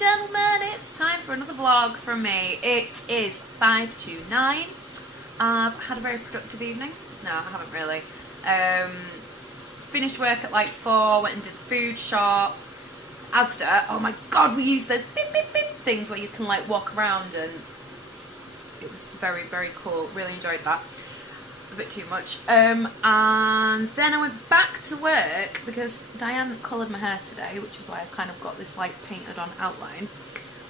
and gentlemen, it's time for another vlog from me. It is 5 to 9. I've had a very productive evening. No, I haven't really. Finished work at like 4, went and did the food shop. Asda, oh my god, we used those beep beep beep things where you can like walk around, and it was very, very cool. Really enjoyed that. A bit too much. And then I went back to work because Diane coloured my hair today, which is why I've kind of got this like painted on outline.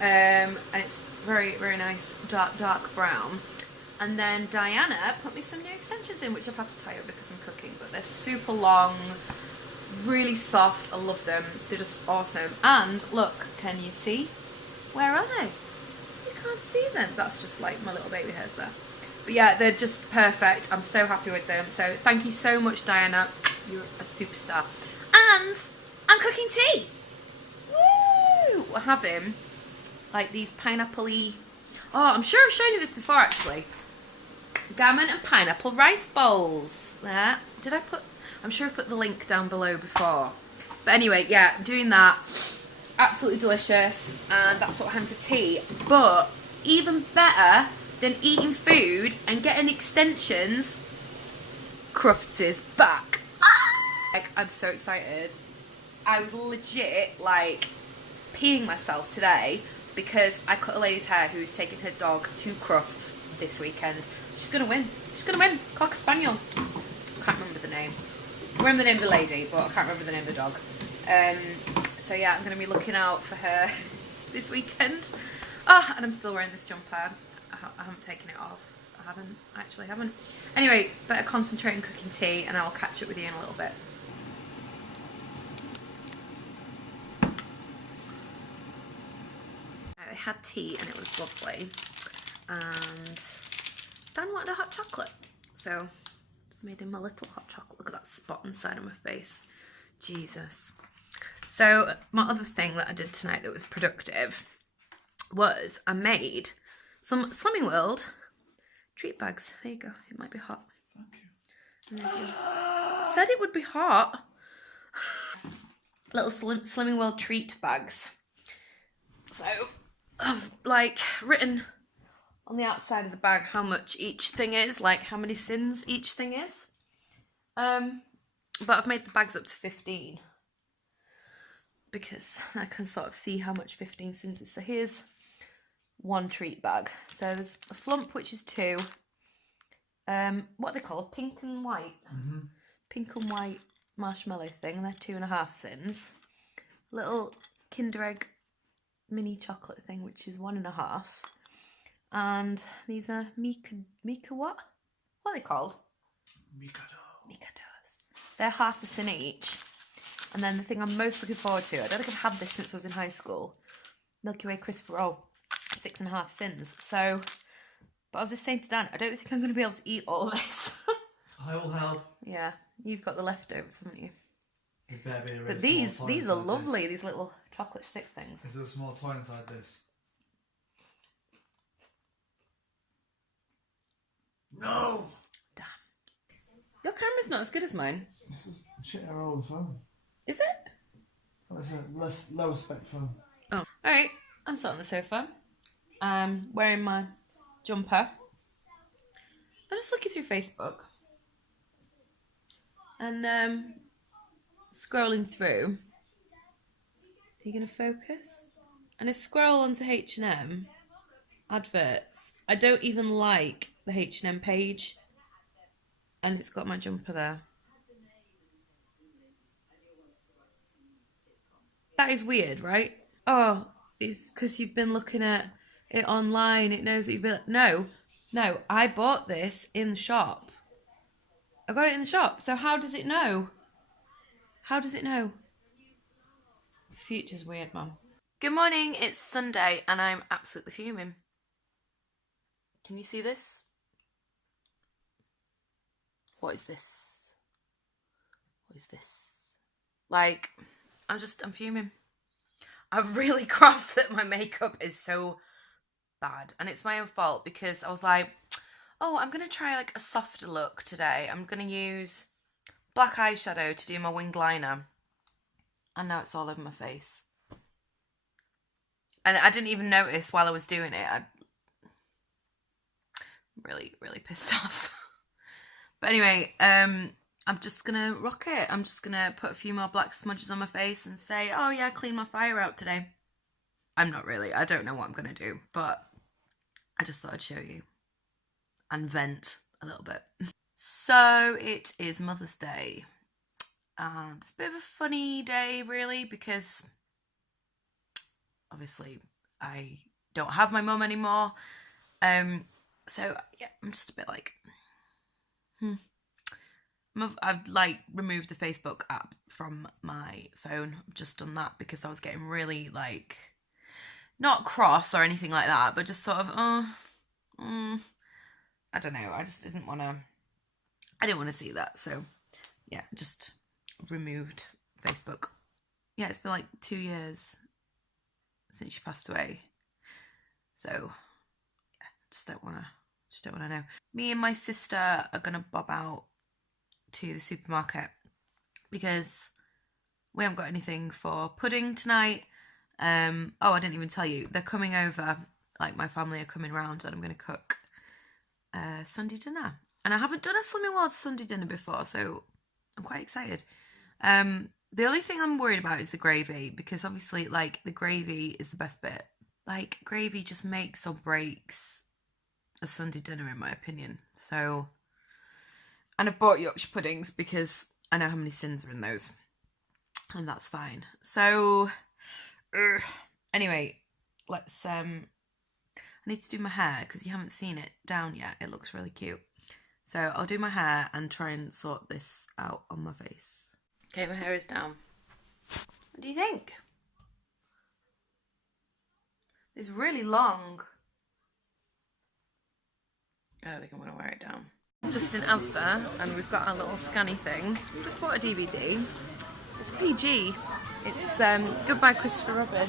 And it's very, very nice dark brown. And then Diana put me some new extensions in, which I've had to tie up because I'm cooking, but they're super long, really soft. I love them. They're just awesome. And look, can you see? Where are they? You can't see them. That's just like my little baby hairs there. But yeah, they're just perfect. I'm so happy with them. So thank you so much, Diana. You're a superstar. And I'm cooking tea. Woo! We're having like these pineapple-y... Oh, I'm sure I've shown you this before actually. Gammon and pineapple rice bowls. There. Did I put... I'm sure I put the link down below before. But anyway, yeah, doing that. Absolutely delicious. And that's what I'm having for tea. But even better than eating food and getting extensions, Crufts is back. Like, I'm so excited. I was legit like peeing myself today because I cut a lady's hair who's taking her dog to Crufts this weekend. She's gonna win. She's gonna win. Cocker Spaniel. Can't remember the name. I remember the name of the lady, but I can't remember the name of the dog. So yeah, I'm gonna be looking out for her this weekend. Oh, and I'm still wearing this jumper. I haven't taken it off. I haven't. Anyway, better concentrate on cooking tea and I'll catch up with you in a little bit. I had tea and it was lovely. And Dan wanted a hot chocolate. So, just made him a little hot chocolate. Look at that spot inside of my face. Jesus. So, my other thing that I did tonight that was productive was I made some Slimming World treat bags. There you go. It might be hot. Thank you. Said it would be hot. Little Slimming World treat bags. So I've like written on the outside of the bag how much each thing is, like how many sins each thing is. But I've made the bags up to 15 because I can sort of see how much 15 sins is. So here's one treat bag. So there's a flump, which is 2. What are they called? Pink and white. Pink and white marshmallow thing. They're 2.5 sins. Little Kinder Egg mini chocolate thing, which is 1.5. And these are Mika what? What are they called? Mikados. They're 1/2 a sin each. And then the thing I'm most looking forward to, I don't think I've had this since I was in high school. Milky Way crisp roll. 6.5 sins. So, but I was just saying to Dan, I don't think I'm going to be able to eat all of this. I will help. Yeah, you've got the leftovers, haven't you? Really but these are lovely. These little chocolate stick things. Is there a small toy inside this? No. Damn. Your camera's not as good as mine. This is shit our old phone. Is it? Well, it's a lower spec phone. Oh, all right. I'm sat on the sofa. Wearing my jumper. I'm just looking through Facebook and scrolling through. Are you going to focus? And I scroll onto H&M adverts. I don't even like the H&M page, and it's got my jumper there. That is weird, right? Oh, it's because you've been looking at it online. It knows that you've been... No, I bought this in the shop. I got it in the shop. So how does it know? How does it know? The future's weird, Mum. Good morning. It's Sunday and I'm absolutely fuming. Can you see this? What is this? What is this? Like, I'm fuming. I'm really cross that my makeup is so bad. And it's my own fault because I was like, oh, I'm going to try like a softer look today. I'm going to use black eyeshadow to do my winged liner. And now it's all over my face. And I didn't even notice while I was doing it. I'm really, really pissed off. But anyway, I'm just gonna rock it. I'm just gonna put a few more black smudges on my face and say, oh yeah, clean my fire out today. I'm not really. I don't know what I'm gonna do, but I just thought I'd show you and vent a little bit. So it is Mother's Day. And it's a bit of a funny day, really, because obviously I don't have my mum anymore. So yeah, I'm just a bit like, I've like removed the Facebook app from my phone. I've just done that because I was getting really like, not cross or anything like that, but just sort of, I don't know. I just didn't want to see that. So yeah, just removed Facebook. Yeah, it's been like 2 years since she passed away. So yeah, just don't want to know. Me and my sister are gonna bob out to the supermarket because we haven't got anything for pudding tonight. Oh, I didn't even tell you, they're coming over. Like, my family are coming round, and I'm gonna cook Sunday dinner. And I haven't done a Slimming World Sunday dinner before, so I'm quite excited. The only thing I'm worried about is the gravy, because obviously, like, the gravy is the best bit. Like, gravy just makes or breaks a Sunday dinner, in my opinion. So, and I've bought Yorkshire puddings because I know how many sins are in those, and that's fine. So, anyway, let's, I need to do my hair because you haven't seen it down yet. It looks really cute. So I'll do my hair and try and sort this out on my face. Okay, my hair is down. What do you think? It's really long. I don't think I'm going to wear it down. Just in Asda, and we've got our little scanny thing. We just bought a DVD. It's PG. It's Goodbye Christopher Robin.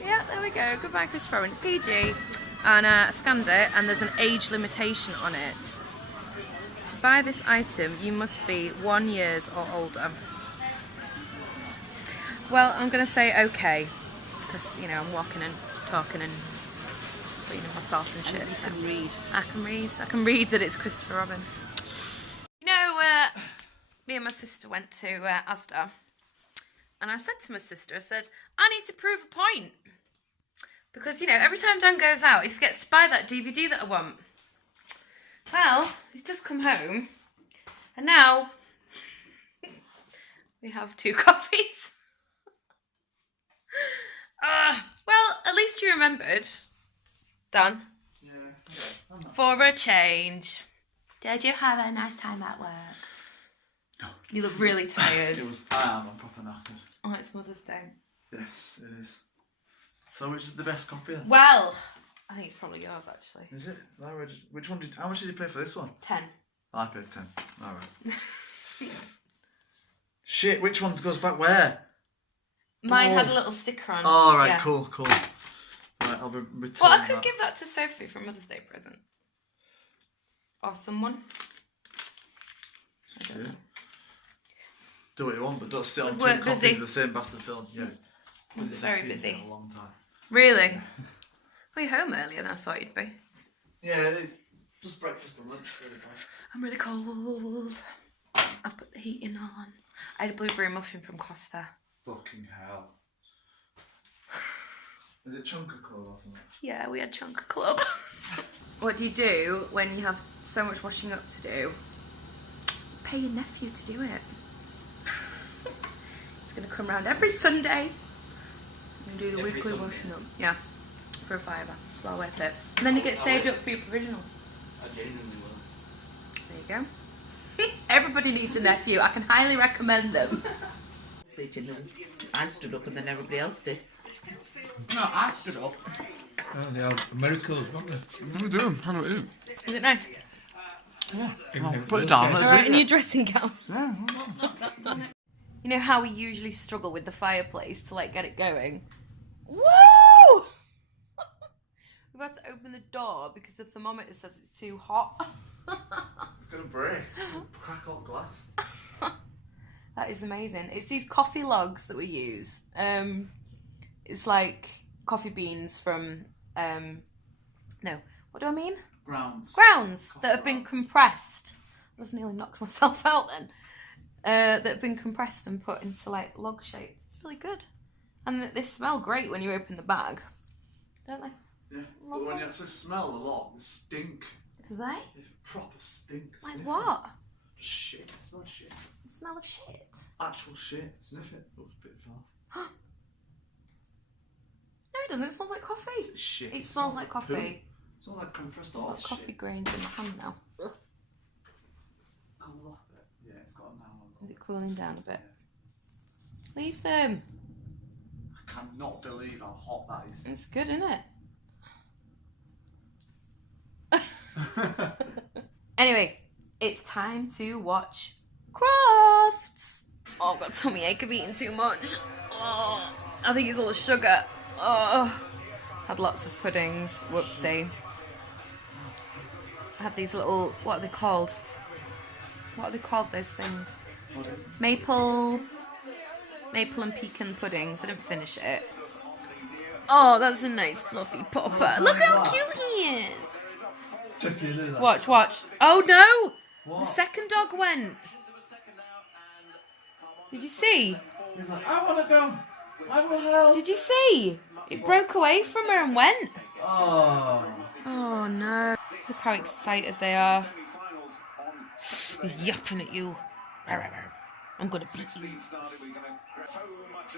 Yeah, there we go. Goodbye Christopher Robin. PG. And I scanned it, and there's an age limitation on it. To buy this item, you must be 1 year or older. Well, I'm going to say okay, because, you know, I'm walking and talking and cleaning myself and shit. And you can read. I can read that it's Christopher Robin. You know, me and my sister went to Asda, and I said to my sister, I said, I need to prove a point. Because, you know, every time Dan goes out, he forgets to buy that DVD that I want. Well, he's just come home, and now we have 2 copies. Well, at least you remembered, Dan. Yeah. For a change. Did you have a nice time at work? No. You look really tired. I'm proper knackered. Oh, it's Mother's Day. Yes, it is. So which is the best copy then? Well, I think it's probably yours, actually. Is it? Which one how much did you pay for this one? 10. I paid 10. Alright. Shit, which one goes back where? Mine had a little sticker on. Oh, right, yeah. cool. Right, I'll return Well, I could give that to Sophie for a Mother's Day present. Or someone. I don't know. Do what you want, but don't sit on Was 2 work copies busy? of the same bastard film. Yeah. Was it very busy? In a long time. Really? Were you home earlier than I thought you'd be? Yeah, it's just breakfast and lunch, really bad. I'm really cold. I put the heating on. I had a blueberry muffin from Costa. Fucking hell. Is it Chunker Club or something? Yeah, we had Chunker Club. What do you do when you have so much washing up to do? Pay your nephew to do it. He's going to come round every Sunday and do the Every weekly Sunday. washing up. Yeah, for a £5. It's well worth it. And then you get saved up for your provisional. I genuinely will. There you go. Everybody needs a nephew. I can highly recommend them. I stood up and then everybody else did. No, I stood up. Oh, they are miracles, weren't they? What are we doing? How do we eat? Is it nice? Put it down, let's Alright, eat in it. your dressing gown. Yeah, You know how we usually struggle with the fireplace to like get it going? Woo! We've had to open the door because the thermometer says it's too hot. It's gonna break. Crack all glass. That is amazing. It's these coffee logs that we use. It's like coffee beans from, no, what do I mean? Grounds. Grounds Coffee that have been grounds. compressed. I was nearly knocked myself out then. That have been compressed and put into like log shapes. It's really good. And they smell great when you open the bag, don't they? Yeah, but when you actually smell a lot, they stink. Do they? They proper stink. Like Sniff what? it. Just shit. It smells shit. The smell of shit. Actual shit. Sniff it. Oh, it's a bit far. No, it doesn't. It smells like coffee. It's shit. It smells like coffee. Poo. It smells like compressed I've got horse coffee shit. grains in my hand now. Cool off it. Yeah, it's got now. Is it cooling down a bit? Leave them. I cannot believe how hot that is. It's good, isn't it? Anyway, it's time to watch Crufts. Oh, I've got a tummy ache of eating too much. Oh, I think it's all the sugar. Oh, had lots of puddings. Whoopsie. I had these little, what are they called? What are they called, those things? Maple and pecan puddings. I didn't finish it. Oh, that's a nice fluffy popper. Look how cute he is. Watch. Oh no! What? The second dog went. Did you see? He's like, I want to go. I will help. Did you see? It broke away from her and went. Oh. Oh no. Look how excited they are. He's yapping at you. I'm gonna beat you.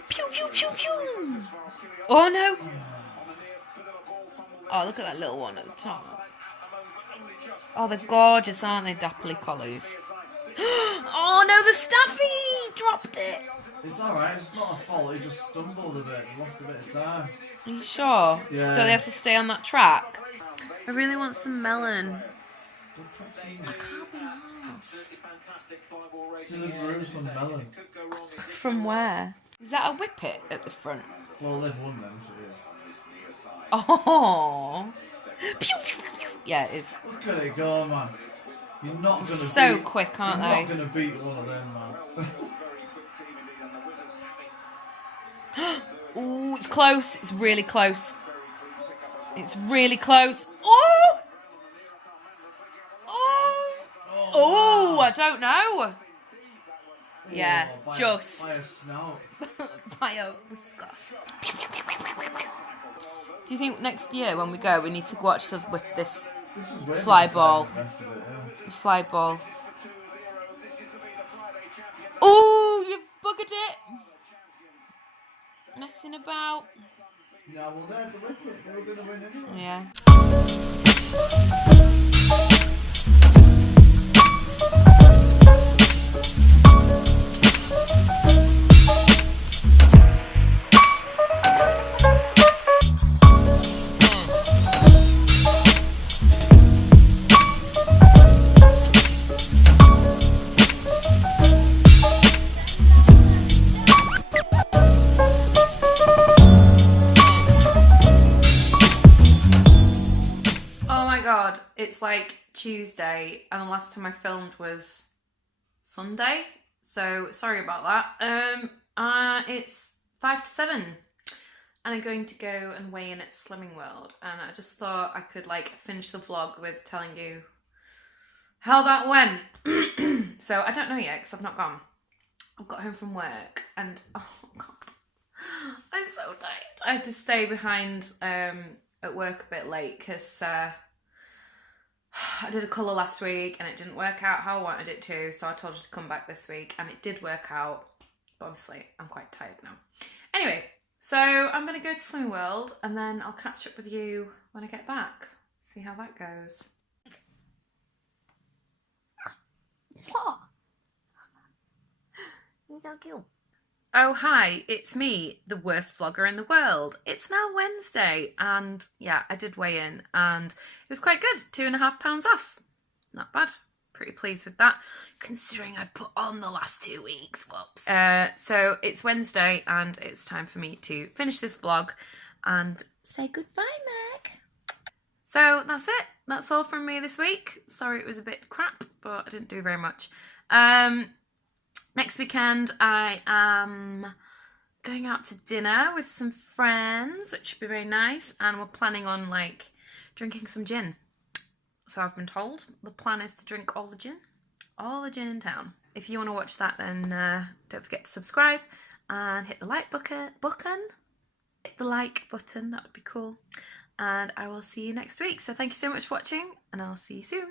Pew pew pew pew. Oh no. Oh, look at that little one at the top. Oh, they're gorgeous, aren't they, Dappley Collies? Oh no, the Staffy dropped it. It's alright, it's not a fault, he just stumbled a bit, lost a bit of time. Are you sure? Yeah. Don't they have to stay on that track? I really want some melon. I can't be arsed. Deliver some melon. From where? Is that a whippet at the front? Well, they've won then, if it is. Oh. Pew, pew, pew, pew. Yeah, it is. Look at it go, man. You're not going to So beat... quick, aren't You're they? not going to beat one of them, man. Ooh, it's close. It's really close. It's really close. Oh! Oh! Oh, I don't know. Yeah, By just a snout. by a whisker. Do you think next year when we go, we need to watch this This is way Fly more ball. exciting than the rest of it, yeah. fly ball? Oh, you've buggered it. Messing about. Yeah, well, they had to whip it. They were going to win anyway. Yeah. It's like Tuesday, and the last time I filmed was Sunday, so sorry about that. It's 5 to 7, and I'm going to go and weigh in at Slimming World, and I just thought I could like finish the vlog with telling you how that went. So I don't know yet because I've not gone. I've got home from work, and oh god, I'm so tired. I had to stay behind at work a bit late because I did a colour last week and it didn't work out how I wanted it to, so I told her to come back this week and it did work out, but obviously I'm quite tired now. Anyway, so I'm going to go to Slimming World and then I'll catch up with you when I get back, see how that goes. What? You're so cute. Oh hi, it's me, the worst vlogger in the world. It's now Wednesday and yeah, I did weigh in and it was quite good, £2.50 off. Not bad, pretty pleased with that, considering I've put on the last 2 weeks, whoops. So it's Wednesday and it's time for me to finish this vlog and say goodbye, Meg. So that's it, that's all from me this week. Sorry it was a bit crap, but I didn't do very much. Next weekend I am going out to dinner with some friends, which should be very nice. And we're planning on like drinking some gin. So I've been told the plan is to drink all the gin in town. If you want to watch that, then don't forget to subscribe and hit the like button. Hit the like button, that would be cool. And I will see you next week. So thank you so much for watching, and I'll see you soon.